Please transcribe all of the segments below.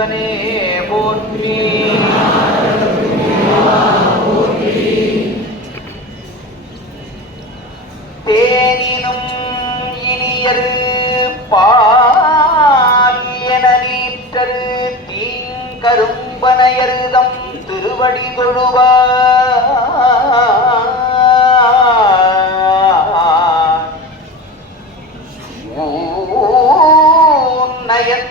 சிவனே போற்றி. தேனினும் இனியரு பால் என நீற்றரு தீங்கரும்பனையருதம் திருவடி தொழுவார். நயன்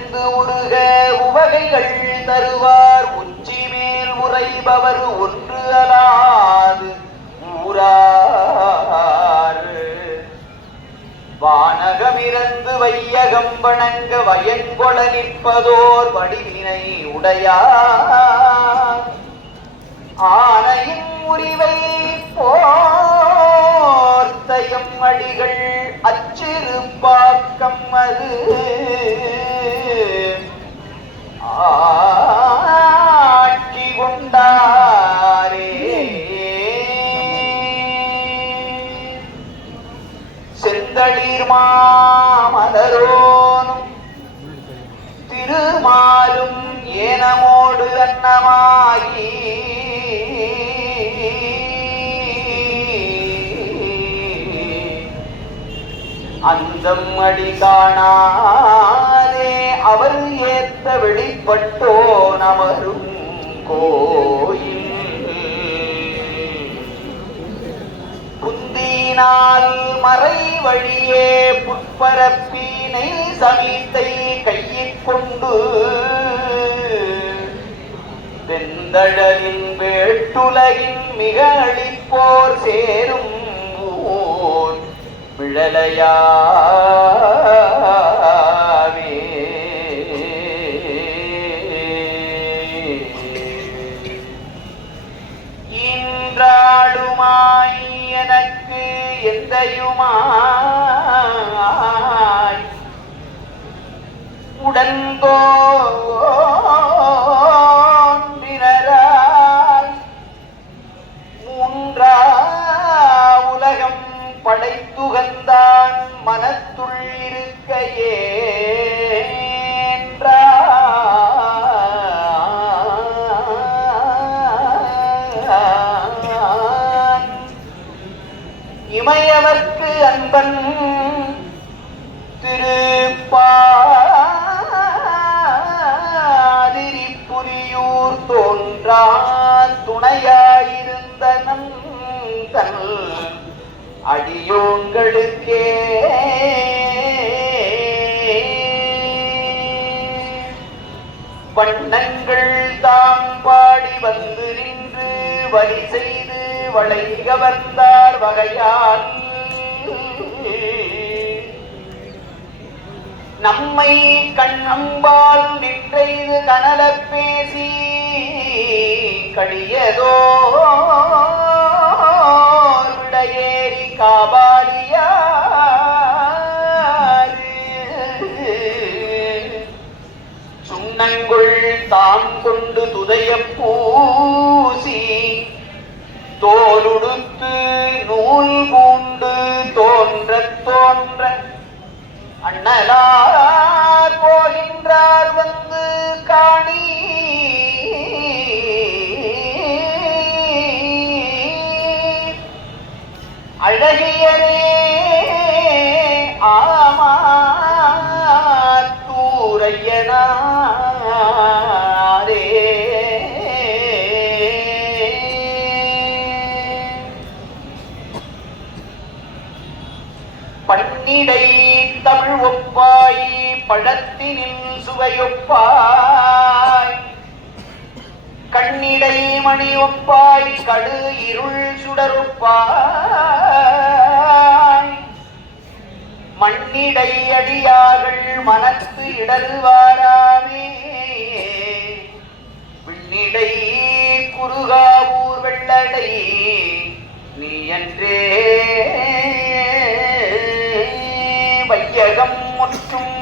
தருவார். உச்சி மேல் உரைபவர் ஒன்று அலாது. ஊரார். வானகமிறந்து வையகம் வணங்க வயன்கொள நிற்பதோர் வடிவினை உடையார். ஆனையின் முறிவை போர்த்தயம் அடிகள் அச்சிறு பாக்கம் அது. ஆ தளிர் மாமலரோனும். திருமாலும் ஏனமோடு அன்னமாகி. அந்தம் அடி காணாதே அவர் ஏத்த வெளிப்பட்டோ நமரும் கோ புந்தினால் மறை வழியே புட்பரப்பீனை சமீத்தை கையிற் கொண்டு வெந்தழலின் வேட்டுலகின் மிக அழிப்போர் சேரும் ஊர் விழலையா சிந்தையுமாய் உடன்தோன்றினராய் தோன்றா துணையாயிருந்த நம் அடியோங்களுக்கே வண்ணங்கள் தாம் பாடி வந்து நின்று வழி செய்து வளைக வந்தார் வகையான் நம்மை கண்ணம்பால் நின்றைது கனல பேசி கடியதோ விடையேறி காபாலியார். சுண்ணங்குள் தாம் கொண்டு துதைய பூசி தோலுடுத்து நூல் பூண்டு தோன்ற தோன்ற அண்ணலா பன்னிடை தமிழ் ஒப்பாய் பழத்தினின் சுவையொப்பாய் கண்ணிடை மணி ஒப்பாய் கடு இருள் சுடருப்பாய் மண்ணிடை அடியார்கள் மனத்து இடருவாராமே விண்ணிடை குறுகாவூர் வெள்ளடை நீ என்றே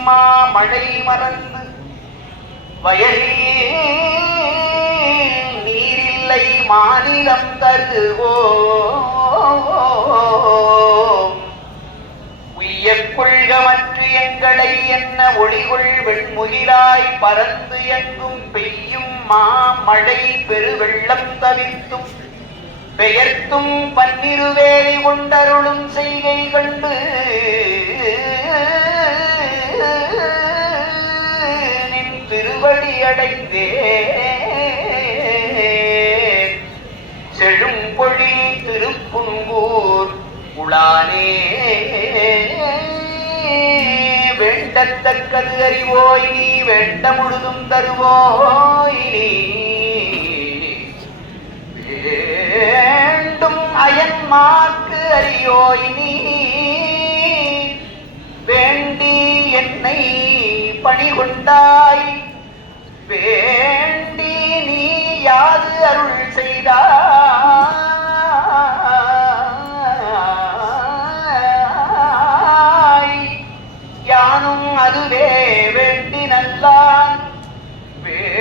முற்றும் மழை மறந்து வயலில் நீரில்லை மாநிலம் தருவோ உய்ய வியக்கொள்கமற்று எங்களை என்ன ஒளிகொள் வெண்முகிலாய் பறந்து எங்கும் பெய்யும் மாமழை பெருவெள்ளம் தவிர்த்தும் பெயர்த்தும் பன்னிருவேலை கொண்டருளும் செய்கை கண்டு நின் அடைந்தேன் அடைந்தே செழும்பொழி திருப்புங்கூர் உளானே வேண்டத்தக்கது அறிவோய் நீ வேண்ட முழுதும் தருவோய். வேண்டும் அயன்மாக்கு அறியோய் நீ வேண்டி என்னை பணி கொண்டாய் வேண்டி நீ யாது அருள் செய்தா யானும் அதுவே வேண்டி நல்லான் வேண்டும்.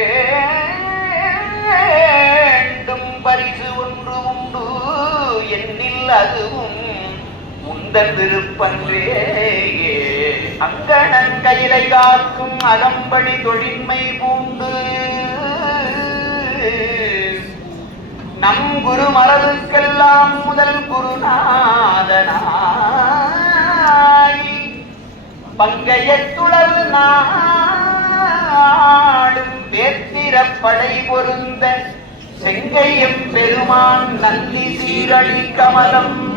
பரிசு ஒன்று உண்டு. என்னில் அதுவும் உந்தன் திருப்பன்றே அங்கணன் கையிலை காக்கும் அகம்படி தொழின்மை பூண்டு. நம் குரு மரபுக்கெல்லாம் முதல் குருநாதனாய். பங்கைய துளவு நாடும் வேத்திரப்படை பொருந்த செங்கையம் பெருமான் நல்லி சீரழி கமலம்.